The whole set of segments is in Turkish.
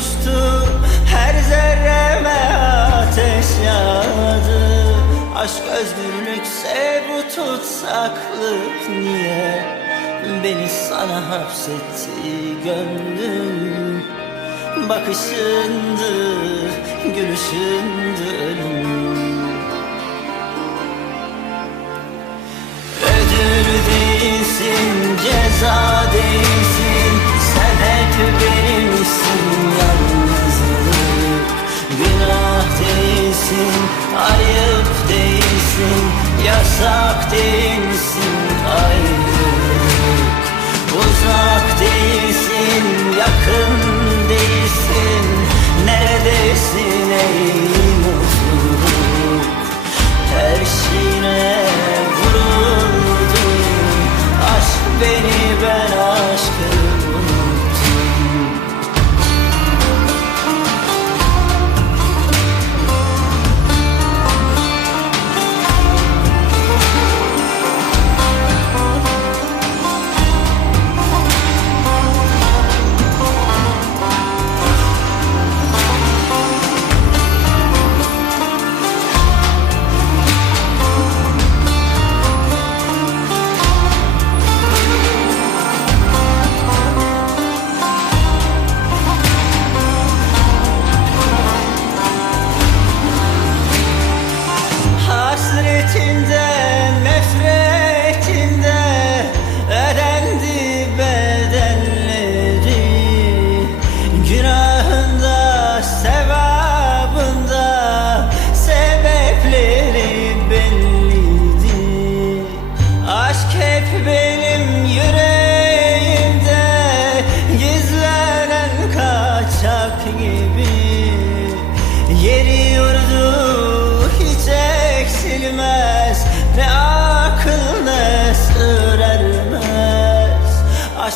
coştu Her zerreme ateş yağdı. Aşk özgürlükse bu tutsaklık niye? Beni sana hapsetti gönlüm. Bakışındı, gülüşündü ölüm Yasak değilsin, 停在。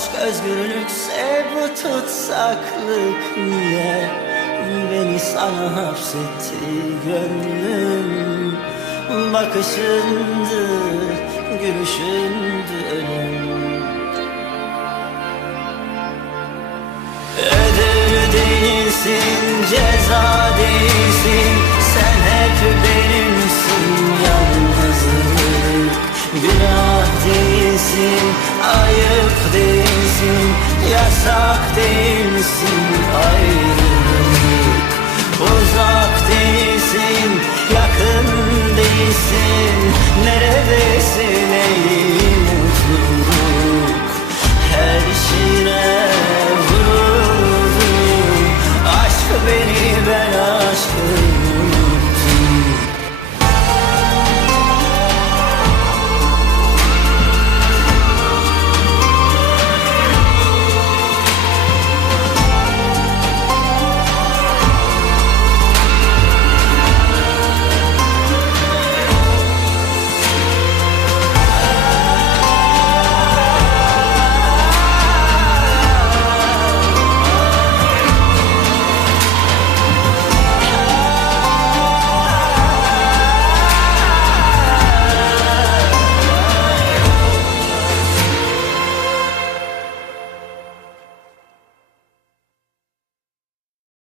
Aşk özgürlükse bu tutsaklık niye? Beni sana hapsetti gönlüm. Bakışındı, Uzak değilsin ayrılık. Uzak değilsin.